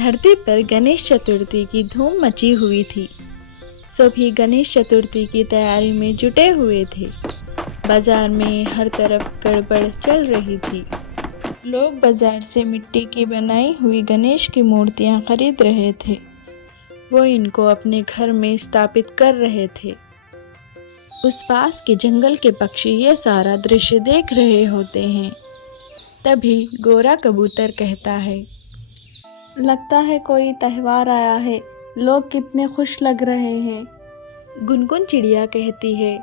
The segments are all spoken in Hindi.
धरती पर गणेश चतुर्थी की धूम मची हुई थी। सभी गणेश चतुर्थी की तैयारी में जुटे हुए थे। बाजार में हर तरफ गड़बड़ चल रही थी। लोग बाजार से मिट्टी की बनाई हुई गणेश की मूर्तियां खरीद रहे थे। वो इनको अपने घर में स्थापित कर रहे थे। उस पास के जंगल के पक्षी ये सारा दृश्य देख रहे होते हैं। तभी गोरा कबूतर कहता है, लगता है कोई त्यौहार आया है, लोग कितने खुश लग रहे हैं। गुनगुन चिड़िया कहती है,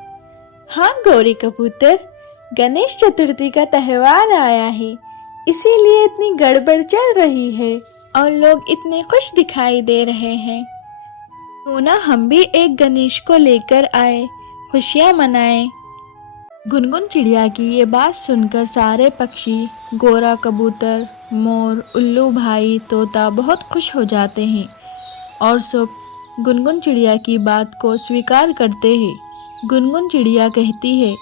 हाँ गोरी कबूतर, गणेश चतुर्थी का त्यौहार आया है, इसीलिए इतनी गड़बड़ चल रही है और लोग इतने खुश दिखाई दे रहे हैं। क्यों ना हम भी एक गणेश को लेकर आए, खुशियाँ मनाएं। गुनगुन चिड़िया की ये बात सुनकर सारे पक्षी, गोरा कबूतर, मोर, उल्लू भाई, तोता बहुत खुश हो जाते हैं और सब गुनगुन चिड़िया की बात को स्वीकार करते हैं। गुनगुन चिड़िया कहती है,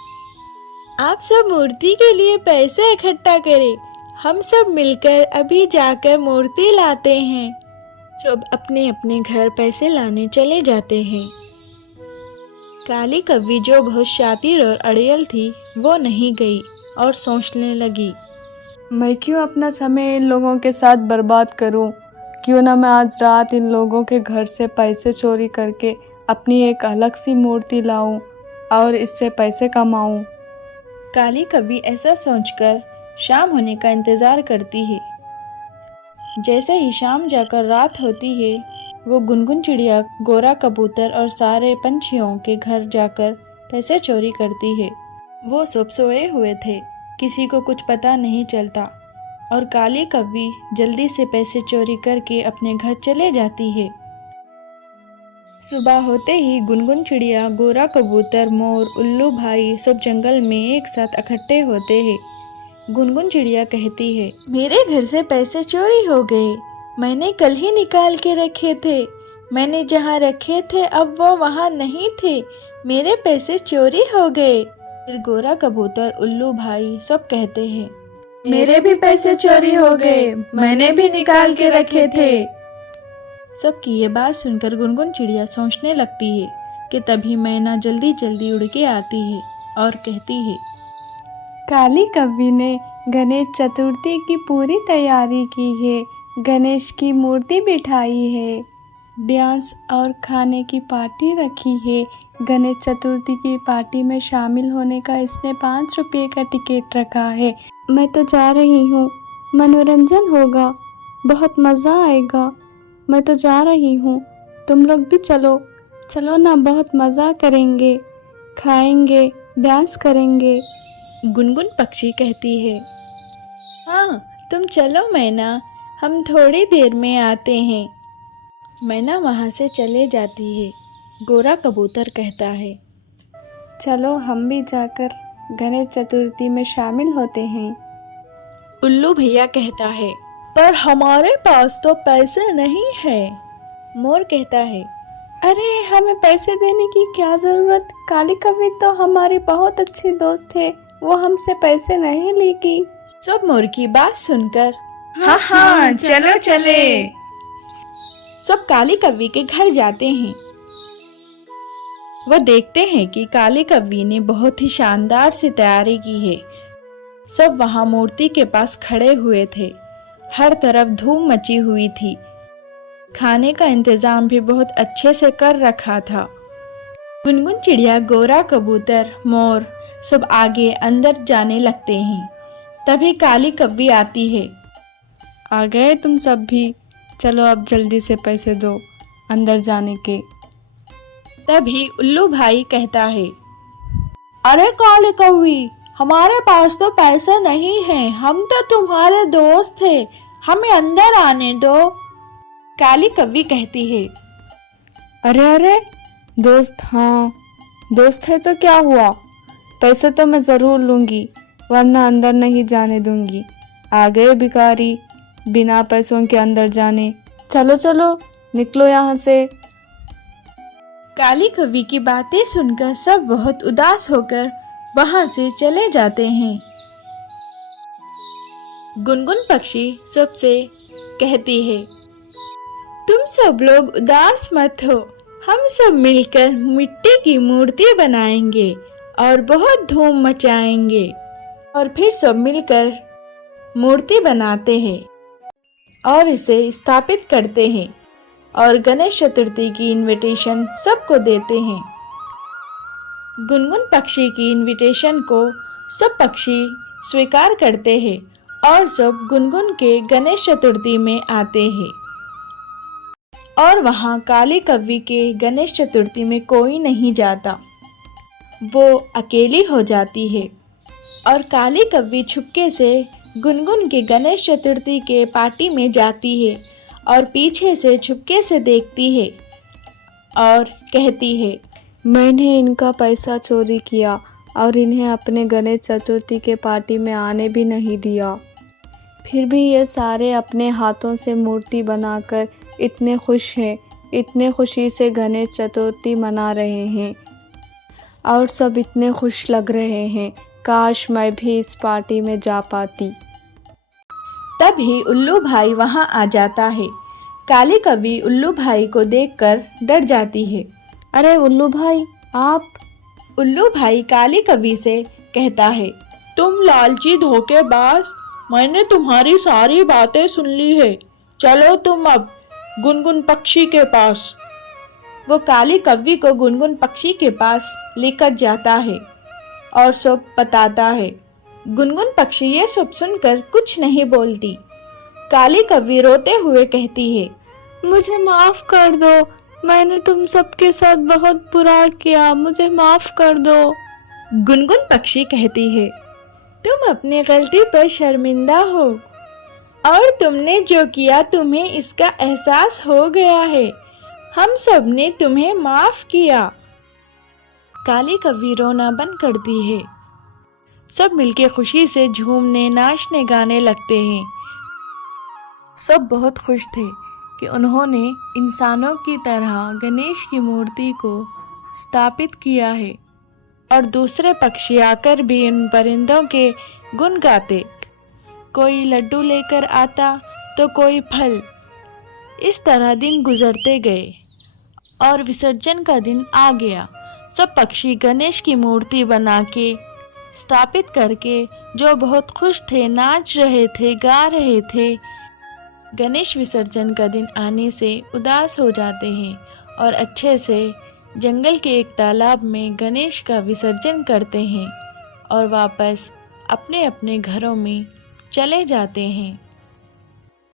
आप सब मूर्ति के लिए पैसे इकट्ठा करें, हम सब मिलकर अभी जाकर मूर्ति लाते हैं। सब अपने अपने घर पैसे लाने चले जाते हैं। काली कव्वी जो बहुत शातिर और अड़ियल थी, वो नहीं गई और सोचने लगी, मैं क्यों अपना समय इन लोगों के साथ बर्बाद करूं? क्यों ना मैं आज रात इन लोगों के घर से पैसे चोरी करके अपनी एक अलग सी मूर्ति लाऊं और इससे पैसे कमाऊं। काली कव्वी ऐसा सोचकर शाम होने का इंतज़ार करती है। जैसे ही शाम जाकर रात होती है, वो गुनगुन चिड़िया, गोरा कबूतर और सारे पंछियों के घर जाकर पैसे चोरी करती है। वो सब सोए हुए थे, किसी को कुछ पता नहीं चलता और काली कव्वी जल्दी से पैसे चोरी करके अपने घर चले जाती है। सुबह होते ही गुनगुन चिड़िया, गोरा कबूतर, मोर, उल्लू भाई सब जंगल में एक साथ इकट्ठे होते हैं। गुनगुन चिड़िया कहती है, मेरे घर से पैसे चोरी हो गए, मैंने कल ही निकाल के रखे थे, मैंने जहाँ रखे थे अब वो वहाँ नहीं थे, मेरे पैसे चोरी हो गए। फिर गोरा कबूतर, उल्लू भाई सब कहते हैं, मेरे भी पैसे चोरी हो गए, मैंने भी निकाल के रखे थे। सबकी ये बात सुनकर गुनगुन चिड़िया सोचने लगती है कि तभी मैना जल्दी जल्दी उड़ के आती है और कहती है, काली कव्वी ने गणेश चतुर्थी की पूरी तैयारी की है, गणेश की मूर्ति बिठाई है, डांस और खाने की पार्टी रखी है। गणेश चतुर्थी की पार्टी में शामिल होने का इसने 5 रुपये का टिकट रखा है। मैं तो जा रही हूँ, मनोरंजन होगा, बहुत मज़ा आएगा। मैं तो जा रही हूँ, तुम लोग भी चलो, चलो ना, बहुत मज़ा करेंगे, खाएंगे, डांस करेंगे। गुनगुन पक्षी कहती है, हाँ तुम चलो मैना, हम थोड़ी देर में आते हैं। मैना वहाँ से चले जाती है। गोरा कबूतर कहता है, चलो हम भी जाकर गणेश चतुर्थी में शामिल होते हैं। उल्लू भैया कहता है, पर हमारे पास तो पैसे नहीं है। मोर कहता है, अरे हमें पैसे देने की क्या ज़रूरत, काली कव्वी तो हमारी बहुत अच्छी दोस्त है, वो हमसे पैसे नहीं लेगी। सब मोर की बात सुनकर हाँ हाँ चलो चले। सब काली कव्वी के घर जाते हैं। वह देखते हैं कि काली कव्वी ने बहुत ही शानदार सी तैयारी की है। सब वहां मूर्ति के पास खड़े हुए थे। हर तरफ धूम मची हुई थी। खाने का इंतजाम भी बहुत अच्छे से कर रखा था। गुनगुन चिड़िया, गोरा कबूतर, मोर सब आगे अंदर जाने लगते हैं। तभी काली कव्वी आती है। आ गए तुम सब भी, चलो अब जल्दी से पैसे दो अंदर जाने के। तभी उल्लू भाई कहता है, अरे काली कव्वी, हमारे पास तो पैसे नहीं हैं, हम तो तुम्हारे दोस्त थे, हमें अंदर आने दो। काली कव्वी कहती है, अरे अरे दोस्त, हाँ दोस्त है तो क्या हुआ, पैसे तो मैं ज़रूर लूँगी, वरना अंदर नहीं जाने दूँगी। आ गए भिखारी, बिना पैसों के अंदर जाने। चलो चलो निकलो यहाँ से। काली कव्वी की बातें सुनकर सब बहुत उदास होकर वहां से चले जाते हैं। गुनगुन पक्षी सबसे कहती है, तुम सब लोग उदास मत हो, हम सब मिलकर मिट्टी की मूर्ति बनाएंगे और बहुत धूम मचाएंगे। और फिर सब मिलकर मूर्ति बनाते हैं और इसे स्थापित करते हैं और गणेश चतुर्थी की इनविटेशन सबको देते हैं। गुनगुन पक्षी की इनविटेशन को सब पक्षी स्वीकार करते हैं और सब गुनगुन के गणेश चतुर्थी में आते हैं। और वहाँ काली कव्वी के गणेश चतुर्थी में कोई नहीं जाता, वो अकेली हो जाती है। और काली कव्वी छुपके से गुनगुन के गणेश चतुर्थी के पार्टी में जाती है और पीछे से छुपके से देखती है और कहती है, मैंने इनका पैसा चोरी किया और इन्हें अपने गणेश चतुर्थी के पार्टी में आने भी नहीं दिया। फिर भी ये सारे अपने हाथों से मूर्ति बनाकर इतने खुश हैं, इतने खुशी से गणेश चतुर्थी मना रहे हैं और सब इतने खुश लग रहे हैं। काश मैं भी इस पार्टी में जा पाती। तभी उल्लू भाई वहाँ आ जाता है। काली कव्वी उल्लू भाई को देखकर डर जाती है। अरे उल्लू भाई, आप? उल्लू भाई काली कव्वी से कहता है, तुम लालची धोखेबाज, मैंने तुम्हारी सारी बातें सुन ली है, चलो तुम अब गुनगुन पक्षी के पास। वो काली कव्वी को गुनगुन पक्षी के पास लेकर जाता है और सब बताता है। गुनगुन पक्षी ये सब सुनकर कुछ नहीं बोलती। काली कव्वी रोते हुए कहती है, मुझे माफ़ कर दो, मैंने तुम सबके साथ बहुत बुरा किया, मुझे माफ़ कर दो। गुनगुन पक्षी कहती है, तुम अपनी गलती पर शर्मिंदा हो और तुमने जो किया तुम्हें इसका एहसास हो गया है, हम सब ने तुम्हें माफ़ किया। काली कव्वी रोना बंद करती है। सब मिलके खुशी से झूमने नाचने गाने लगते हैं। सब बहुत खुश थे कि उन्होंने इंसानों की तरह गणेश की मूर्ति को स्थापित किया है और दूसरे पक्षी आकर भी उन परिंदों के गुण गाते। कोई लड्डू लेकर आता तो कोई फल। इस तरह दिन गुजरते गए और विसर्जन का दिन आ गया। सब पक्षी गणेश की मूर्ति बना के स्थापित करके जो बहुत खुश थे, नाच रहे थे, गा रहे थे। गणेश विसर्जन का दिन आने से उदास हो जाते हैं और अच्छे से जंगल के एक तालाब में गणेश का विसर्जन करते हैं और वापस अपने अपने घरों में चले जाते हैं।